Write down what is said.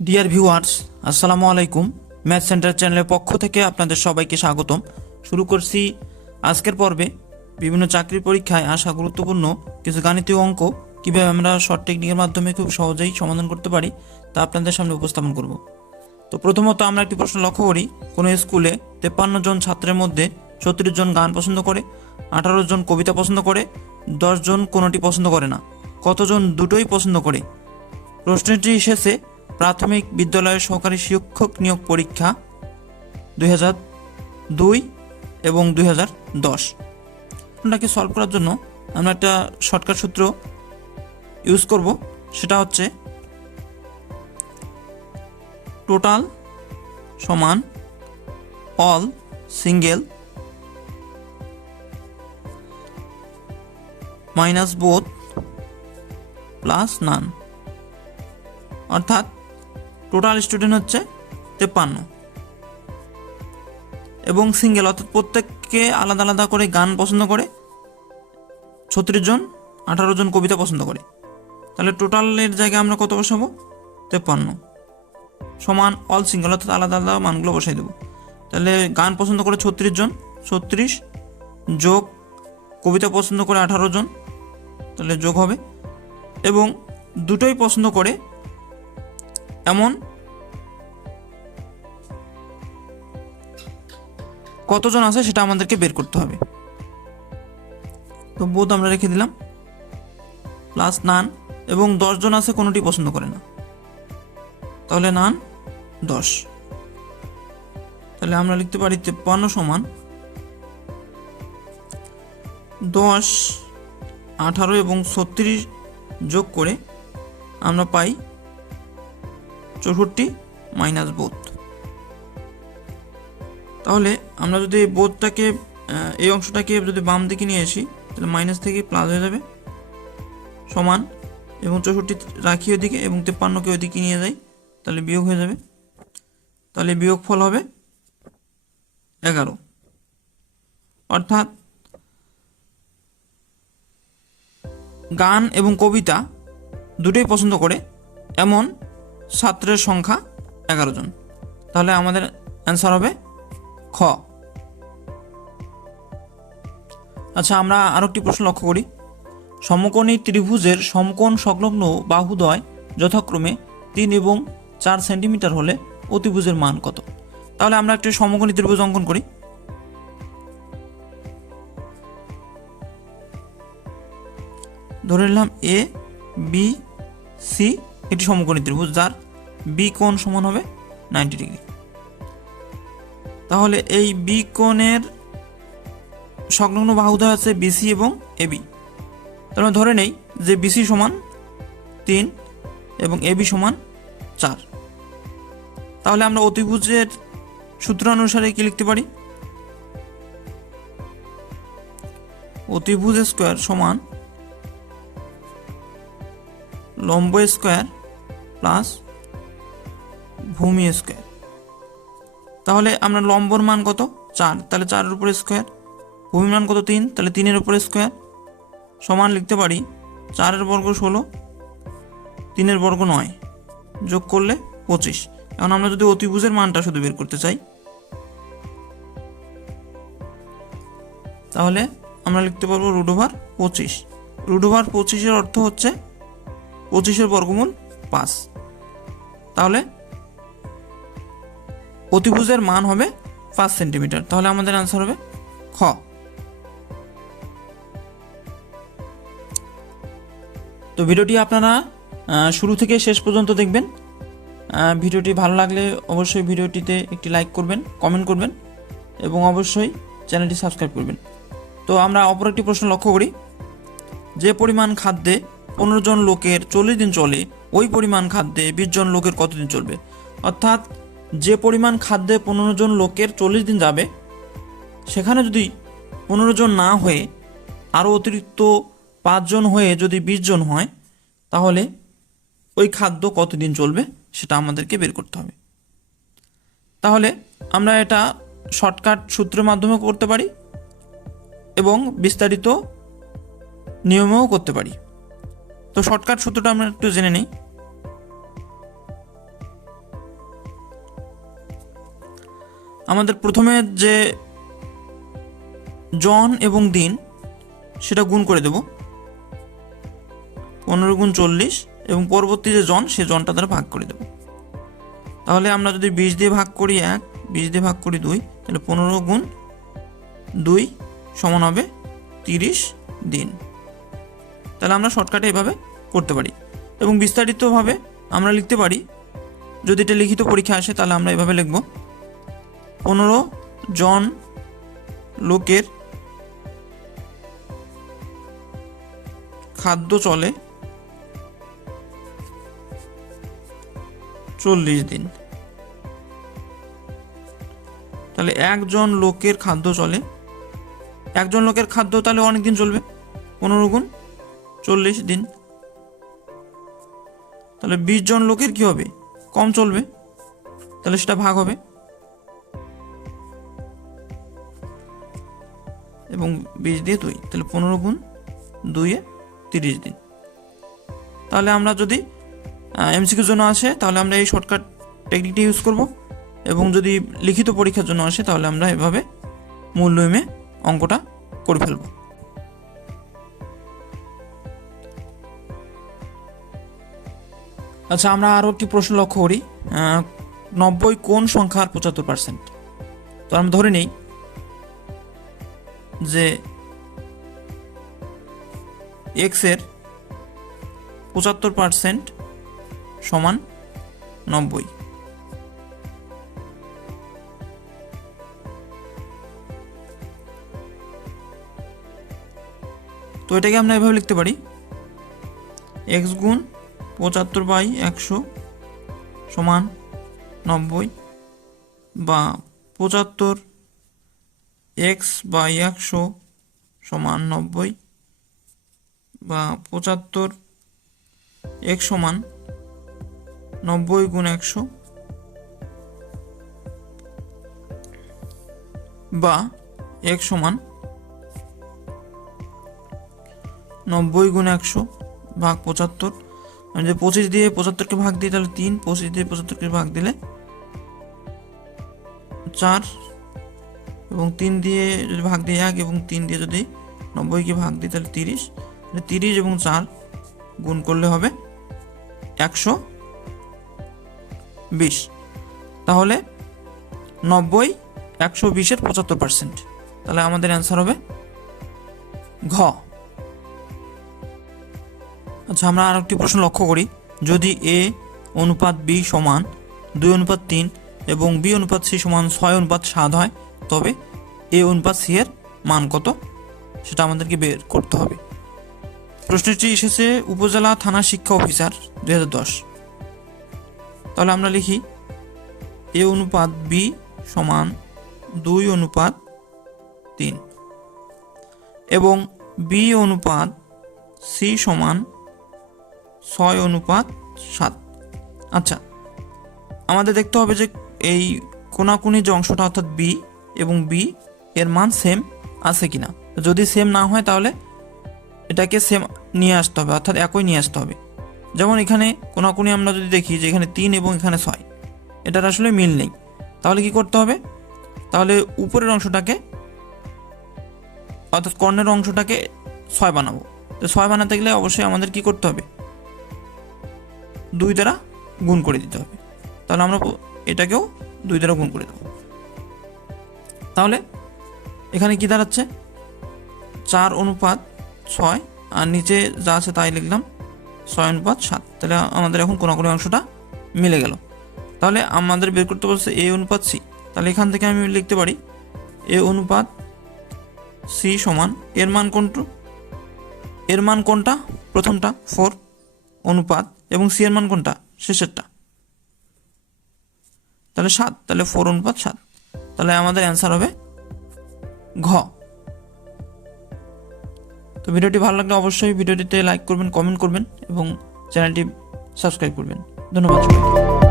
Dear viewers, আসসালামু আলাইকুম। Math centre চ্যানেলের পক্ষ থেকে আপনাদের সবাইকে স্বাগতম। শুরু করছি আজকের পর্বে বিভিন্ন চাকরির পরীক্ষায় আসা গুরুত্বপূর্ণ কিছু গাণিতিক অঙ্ক কীভাবে আমরা শর্ট টেকনিকের মাধ্যমে খুব সহজেই সমাধান করতে পারি তা আপনাদের সামনে উপস্থাপন করব। তো প্রথমত আমরা একটি প্রশ্ন লক্ষ্য করি, কোনো স্কুলে 53 জন ছাত্রের মধ্যে 36 জন গান পছন্দ করে, 18 জন কবিতা পছন্দ করে, 10 জন কোনোটি পছন্দ করে না, কতজন দুটোই পছন্দ করে? প্রশ্নটি এসেছে প্রাথমিক বিদ্যালয়ের সহকারী শিক্ষক নিয়োগ পরীক্ষা 2002 এবং 2010। এটাকে সলভ করার জন্য আমরা একটা শর্টকাট সূত্র ইউজ করব, সেটা হচ্ছে টোটাল সমান all single minus both plus none. অর্থাৎ টোটাল স্টুডেন্ট হচ্ছে 53 এবং সিঙ্গেল অর্থাৎ প্রত্যেককে আলাদা আলাদা করে গান পছন্দ করে 36 জন, 18 জন কবিতা পছন্দ করে। তাহলে টোটালের জায়গায় আমরা কত বসাবো? 53 সমান অল সিঙ্গেল অর্থাৎ আলাদা আলাদা মানগুলো বসাই দেবো। তাহলে গান পছন্দ করে 36 জন, 36 যোগ কবিতা পছন্দ করে 18 জন, তাহলে যোগ হবে। এবং দুটোই পছন্দ করে এমন কতজন আছে সেটা আমাদেরকে বের করতে হবে। তো বোধ আমরা রেখে দিলাম প্লাস নান, এবং 10 জন আছে কোনোটি পছন্দ করে না, তাহলে নান 10। তাহলে আমরা লিখতে পারি 53 সমান 10, 18 এবং 36 যোগ করে আমরা পাই 64 মাইনাস বোধ। তাহলে আমরা যদি বোধটাকে এই অংশটাকে যদি বাম দিকে নিয়ে আসি তাহলে মাইনাস থেকে প্লাস হয়ে যাবে সমান, এবং 64 রাখি ওদিকে এবং 53কে ওদিকে নিয়ে যাই তাহলে বিয়োগ হয়ে যাবে। তাহলে বিয়োগ ফল হবে 11। অর্থাৎ গান এবং কবিতা দুটোই পছন্দ করে এমন ছাত্রের সংখ্যা 11 জন। তাহলে আমাদের অ্যান্সার হবে খ। আচ্ছা, আমরা আরো একটি প্রশ্ন লক্ষ্য করি, সমকোণী ত্রিভুজের সমকোণ সংলগ্ন বাহুদ্বয় যথাক্রমে 3 এবং 4 সেন্টিমিটার হলে অতিভুজের মান কত? তাহলে আমরা একটি সমকোণী ত্রিভুজ অঙ্কন করি। ধরে নিলাম এ বি সি একটি সমকোণী ত্রিভুজ, যার বি কোণ সমান হবে 90 ডিগ্রি। তাহলে এই বি কোণের সংলগ্ন বাহুদ্বয় আছে বিসি এবং এবি। তাহলে ধরে নেই যে বিসি সমান 3 এবং এবি সমান 4। তাহলে আমরা অতিভুজের সূত্র অনুসারে কি লিখতে পারি? অতিভুজ স্কোয়ার সমান লম্ব স্কোয়ার প্লাস ভূমি স্কোয়ার। তাহলে আমরা লম্বর মান কত? 4, তাহলে 4-এর উপরে স্কোয়ার। ভূমির মান কত? 3, তাহলে 3-এর উপরে স্কোয়ার সমান লিখতে পারি 4-এর বর্গ 16, 3-এর বর্গ 9, যোগ করলে 25। এখন আমরা যদি অতিভুজের মানটা শুধু বের করতে চাই তাহলে আমরা লিখতে পারবো √25। √25-এর অর্থ হচ্ছে 25-এর বর্গমূল 5। তাহলে অতিভুজের মান হবে 5 সেন্টিমিটার। তাহলে আমাদের আনসার হবে খ। তো ভিডিওটি আপনারা শুরু থেকে শেষ পর্যন্ত দেখবেন। ভিডিওটি ভালো লাগলে অবশ্যই ভিডিওটিতে একটি লাইক করবেন, কমেন্ট করবেন এবং অবশ্যই চ্যানেলটি সাবস্ক্রাইব করবেন। তো আমরা অপর একটি প্রশ্ন লক্ষ্য করি, যে পরিমাণ খাদ্যে 15 জন লোকের 40 দিন চলে ওই পরিমাণ খাদ্যে 20 জন লোকের কতদিন চলবে? অর্থাৎ যে পরিমাণ খাদ্যে 15 জন লোকের 40 দিন যাবে সেখানে যদি 15 জন না হয়ে আরও অতিরিক্ত 5 জন হয়ে যদি 20 জন হয় তাহলে ওই খাদ্য কতদিন চলবে সেটা আমাদেরকে বের করতে হবে। তাহলে আমরা এটা শর্টকাট সূত্রের মাধ্যমে করতে পারি এবং বিস্তারিত নিয়মেও করতে পারি। তো শর্টকাট সূত্রটা আমরা একটু জেনে নিই। আমাদের প্রথমে যে জন এবং দিন সেটা গুণ করে দেব 15 গুণ 40, এবং পরবর্তী যে জন সে জনটা দ্বারা ভাগ করে দেব। তাহলে আমরা যদি 20 দিয়ে ভাগ করি 1, 20 দিয়ে ভাগ করি 2, তাহলে 15 গুণ 2 সমান হবে 30 দিন। তাহলে আমরা শর্টকাটে এভাবে করতে পারি, এবং বিস্তারিতভাবে আমরা লিখতে পারি। যদি এটা লিখিত পরীক্ষা আসে তাহলে আমরা এভাবে লিখব 15 জন লোকের খাদ্য চলে 40 দিন। তাহলে একজন লোকের খাদ্য চলে, একজন লোকের খাদ্য তাহলে অনেক দিন চলবে, 15 গুণ 40 দিন। তাহলে 20 জন লোকের কি হবে, কম চলবে, তাহলে সেটা ভাগ হবে, এবং 20 দিয়ে 2, তাহলে 15 গুণ 2 এ 30 দিন। তাহলে আমরা যদি এমসিকিউর জন্য আসে তাহলে আমরা এই শর্টকাট টেকনিকটি ইউজ করব, এবং যদি লিখিত পরীক্ষার জন্য আসে তাহলে আমরা এভাবে মূল নিয়মে অঙ্কটা করে ফেলব। আচ্ছা, আমরা আরও একটি প্রশ্ন লক্ষ্য করি, 90 কোন সংখ্যার 75%? তো আমরা ধরে নেই যে এক্স এর 75% সমান 90। তো এটাকে আমরা এভাবে লিখতে পারি, এক্স গুণ 75/100 সমান 90, বা 75 x/100 সমান 90, বা 75 x সমান 90 গুণ 100, বা x সমান 90 গুণ 100 ভাগ 75। আমি যদি 25 দিয়ে 75কে ভাগ দিই তাহলে 3, 25 দিয়ে 75কে ভাগ দিলে 4, এবং 3 দিয়ে যদি ভাগ দিই 1, এবং 3 দিয়ে যদি 90কে ভাগ দিই তাহলে 30, 30 এবং 4 গুণ করলে হবে 120। তাহলে 90 120-এর 75%। তাহলে আমাদের অ্যান্সার হবে ঘ। আচ্ছা, আমরা আর একটি প্রশ্ন লক্ষ্য করি, যদি a অনুপাত b সমান 2:3 এবং b অনুপাত c সমান 6:7 হয়, তবে a অনুপাত c এর মান কত, সেটা আমাদেরকে বের করতে হবে। প্রশ্নটি এসেছে উপজেলা থানা শিক্ষা অফিসার 2010। তাহলে আমরা লিখি a অনুপাত b সমান 2:3 এবং b অনুপাত c সমান 6:7। আচ্ছা, আমাদের দেখতে হবে যে এই কোনাকুনি যে অংশটা অর্থাৎ b এবং b এর মান সেম আছে কিনা। যদি সেম না হয় তাহলে এটাকে সেম নিয়ে আসতে হবে, অর্থাৎ একই নিয়ে আসতে হবে। যেমন এখানে কোনাকুনি আমরা যদি দেখি যে এখানে 3 এবং এখানে 6, এটার আসলে মিল নেই। তাহলে কি করতে হবে, তাহলে উপরের অংশটাকে অর্থাৎ কর্ণের অংশটাকে 6 বানাবো। তো 6 বানাতে গেলে অবশ্যই আমাদের কি করতে হবে, 2 দ্বারা গুণ করে দিতে হবে। তাহলে আমরা এটাকেও 2 দ্বারা গুণ করে দেবো। তাহলে এখানে কি দাঁড়াচ্ছে, 4:6, আর নিচে যা আছে তাই লিখলাম 6:7। তাহলে আমাদের এখন কোনাকুনি অংশটা মিলে গেল। তাহলে আমাদের বের করতে বলছে a অনুপাত c। তাহলে এখান থেকে আমি লিখতে পারি a অনুপাত c সমান, এর মান কোনটা, প্রথমটা 4 অনুপাত, এবং c এর মান কোনটা, শেষেরটা, তাহলে 7। তাহলে 4:7। তাহলে আমাদের অ্যান্সার হবে ঘ। তো ভিডিওটি ভালো লাগলে অবশ্যই ভিডিওটিতে লাইক করবেন, কমেন্ট করবেন এবং চ্যানেলটি সাবস্ক্রাইব করবেন। ধন্যবাদ সবাইকে।